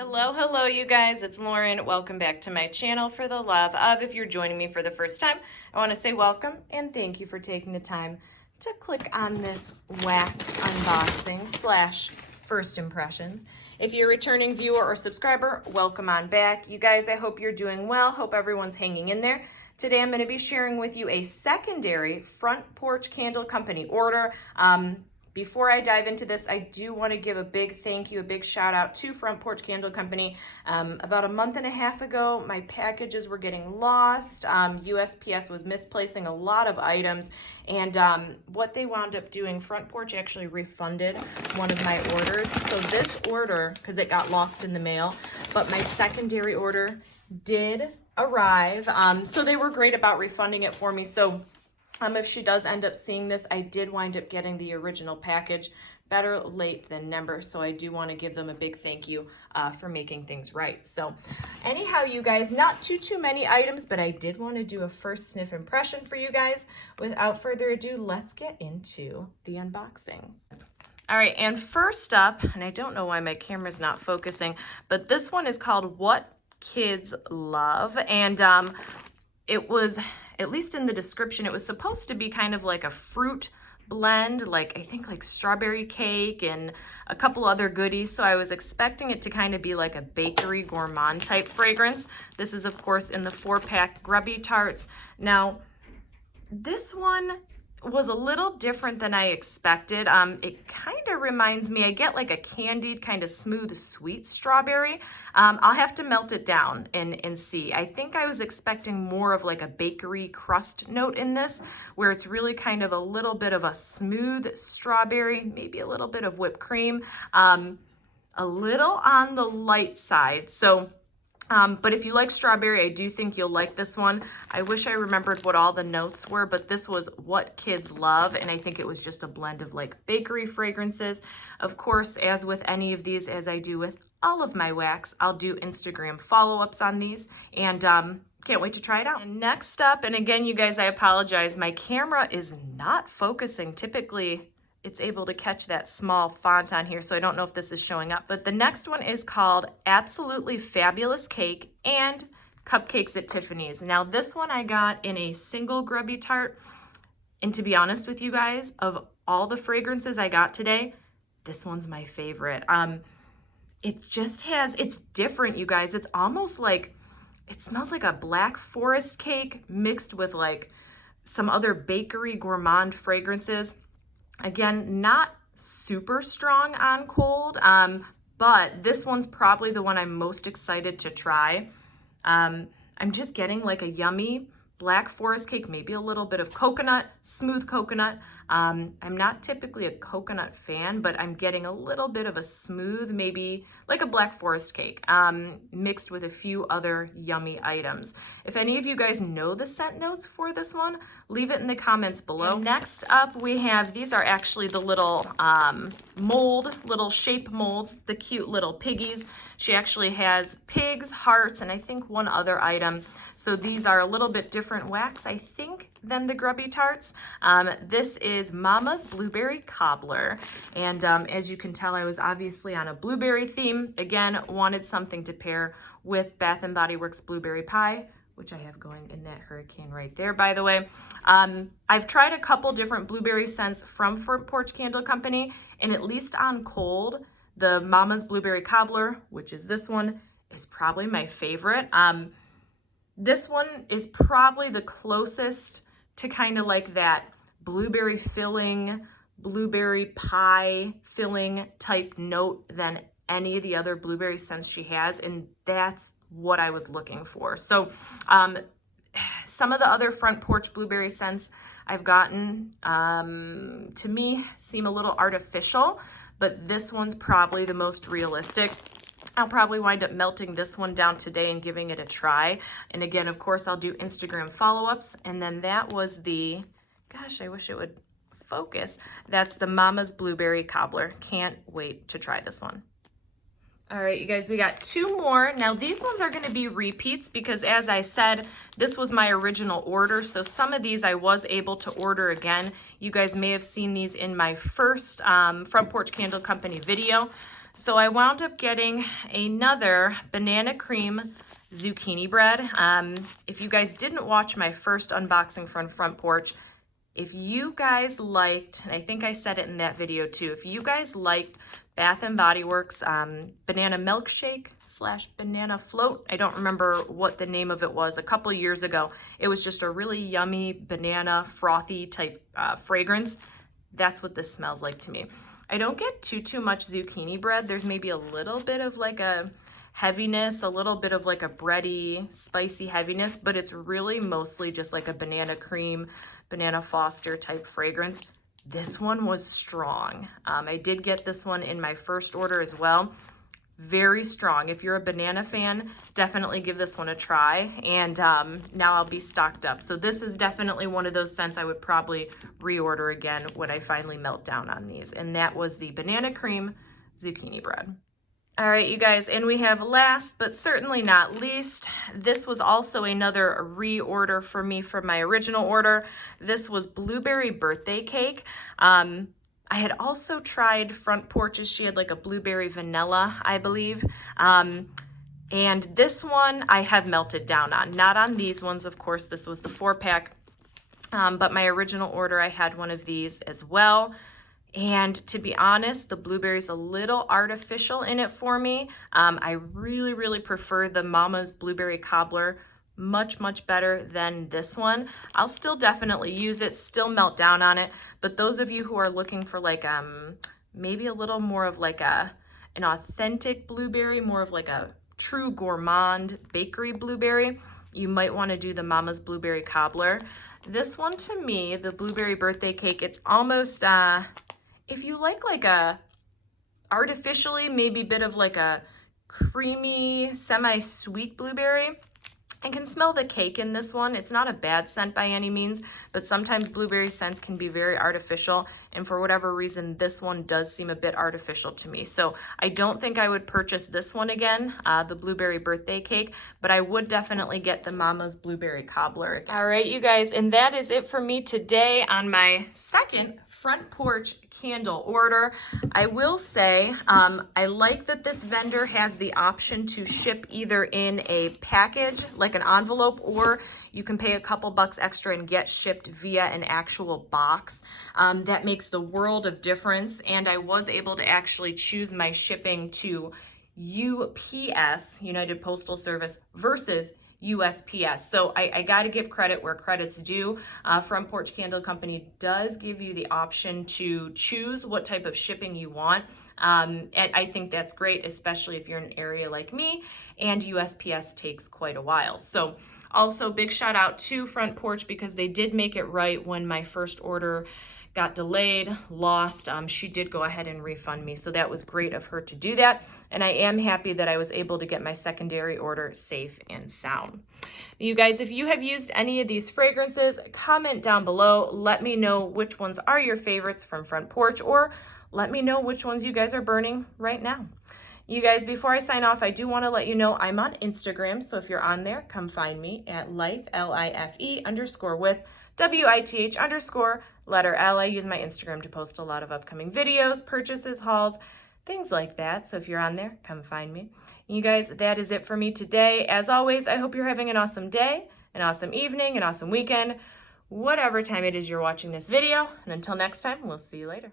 Hello, you guys. It's Lauren. Welcome back to my channel for the love of. If you're joining me for the first time, I want to say welcome and thank you for taking the time to click on this wax unboxing slash first impressions. If you're a returning viewer or subscriber, welcome on back. You guys, I hope you're doing well. Hope everyone's hanging in there. Today I'm going to be sharing with you a secondary Front Porch Candle Company order. Before I dive into this, I do want to give a big thank you, a big shout out to Front Porch Candle Company. About a month and a half ago, my packages were getting lost. USPS was misplacing a lot of items, and what they wound up doing, Front Porch actually refunded one of my orders. So this order, because it got lost in the mail, but my secondary order did arrive. So they were great about refunding it for me. So if she does end up seeing this, I did wind up getting the original package. Better late than never. So I do want to give them a big thank you for making things right. So anyhow, you guys, not too many items, but I did want to do a first sniff impression for you guys. Without further ado, let's get into the unboxing. All right, and first up, and I don't know why my camera's not focusing, but this one is called What Kids Love. And it was, at least in the description, it was supposed to be kind of like a fruit blend, like I think like strawberry cake and a couple other goodies. So I was expecting it to kind of be like a bakery gourmand type fragrance. This is of course in the 4-pack Grubby Tarts. Now, this one was a little different than I expected. It kind of reminds me, I get like a candied kind of smooth sweet strawberry. I'll have to melt it down and see. I think I was expecting more of like a bakery crust note in this, where it's really kind of a little bit of a smooth strawberry, maybe a little bit of whipped cream, a little on the light side. So but if you like strawberry, I do think you'll like this one. I wish I remembered what all the notes were, but this was What Kids Love, and I think it was just a blend of like bakery fragrances. Of course, as with any of these, as I do with all of my wax, I'll do Instagram follow-ups on these, and can't wait to try it out. And next up, and again, you guys, I apologize, my camera is not focusing. Typically, it's able to catch that small font on here, so I don't know if this is showing up. But the next one is called Absolutely Fabulous Cake and Cupcakes at Tiffany's. Now, this one I got in a single Grubby Tart. And to be honest with you guys, of all the fragrances I got today, this one's my favorite. It just has, it's different, you guys. It's almost like, it smells like a black forest cake mixed with like some other bakery gourmand fragrances. Again, not super strong on cold, but this one's probably the one I'm most excited to try. I'm just getting like a yummy black forest cake, maybe a little bit of coconut, smooth coconut. I'm not typically a coconut fan, but I'm getting a little bit of a smooth, maybe like a black forest cake, mixed with a few other yummy items. If any of you guys know the scent notes for this one, leave it in the comments below. And next up, we have, these are actually the little little shape molds, the cute little piggies. She actually has pigs, hearts, and I think one other item. So these are a little bit different wax, I think, than the Grubby Tarts. This is Momma's Blueberry Cobbler. And as you can tell, I was obviously on a blueberry theme. Again, wanted something to pair with Bath & Body Works Blueberry Pie, which I have going in that hurricane right there, by the way. I've tried a couple different blueberry scents from Front Porch Candle Company, and at least on cold, the Momma's Blueberry Cobbler, which is this one, is probably my favorite. This one is probably the closest to kind of like that blueberry filling, blueberry pie filling type note than any of the other blueberry scents she has, and that's what I was looking for. So some of the other Front Porch blueberry scents I've gotten, to me, seem a little artificial, but this one's probably the most realistic. I'll probably wind up melting this one down today and giving it a try. And again, of course, I'll do Instagram follow-ups. And then that was the, gosh, I wish it would focus. That's the Momma's Blueberry Cobbler. Can't wait to try this one. All right, you guys, we got two more. Now, these ones are going to be repeats because, as I said, this was my original order. So some of these I was able to order again. You guys may have seen these in my first Front Porch Candle Company video. So I wound up getting another banana cream zucchini bread. If you guys didn't watch my first unboxing from Front Porch, if you guys liked, and I think I said it in that video too, if you guys liked Bath & Body Works banana milkshake / banana float, I don't remember what the name of it was, a couple years ago. It was just a really yummy banana frothy type fragrance. That's what this smells like to me. I don't get too much zucchini bread. There's maybe a little bit of like a heaviness, a little bit of like a bready, spicy heaviness, but it's really mostly just like a banana cream, banana Foster type fragrance. This one was strong. I did get this one in my first order as well. Very strong. If you're a banana fan, definitely give this one a try. And now I'll be stocked up. So this is definitely one of those scents I would probably reorder again when I finally melt down on these. And that was the banana cream zucchini bread. All right, you guys, and we have last but certainly not least, this was also another reorder for me from my original order. This was blueberry birthday cake. I had also tried Front Porch's. She had like a blueberry vanilla, I believe. And this one I have melted down on. Not on these ones, of course. This was the 4-pack. But my original order, I had one of these as well. And to be honest, the blueberry's a little artificial in it for me. I really prefer the Momma's blueberry cobbler. Much better than this one. I'll still definitely use it, still melt down on it, but those of you who are looking for like maybe a little more of like an authentic blueberry, more of like a true gourmand bakery blueberry, you might want to do the Momma's blueberry cobbler. This one, to me, the blueberry birthday cake, it's almost if you like a artificially maybe a bit of like a creamy semi-sweet blueberry, I can smell the cake in this one. It's not a bad scent by any means, but sometimes blueberry scents can be very artificial, and for whatever reason, this one does seem a bit artificial to me. So I don't think I would purchase this one again, the blueberry birthday cake, but I would definitely get the Momma's blueberry cobbler. All right, you guys, and that is it for me today on my second Front Porch candle order. I will say I like that this vendor has the option to ship either in a package, like an envelope, or you can pay a couple bucks extra and get shipped via an actual box. That makes the world of difference, and I was able to actually choose my shipping to UPS, United Postal Service, versus USPS. So I got to give credit where credit's due. Front Porch Candle Company does give you the option to choose what type of shipping you want. And I think that's great, especially if you're in an area like me, and USPS takes quite a while. So also big shout out to Front Porch, because they did make it right when my first order got delayed, lost. She did go ahead and refund me. So that was great of her to do that. And I am happy that I was able to get my secondary order safe and sound. You guys, if you have used any of these fragrances, comment down below. Let me know which ones are your favorites from Front Porch, or let me know which ones you guys are burning right now. You guys, before I sign off, I do want to let you know I'm on Instagram. So if you're on there, come find me at life, LIFE _ WITH _ L. I use my Instagram to post a lot of upcoming videos, purchases, hauls, things like that. So if you're on there, come find me. You guys, that is it for me today. As always, I hope you're having an awesome day, an awesome evening, an awesome weekend, whatever time it is you're watching this video. And until next time, we'll see you later.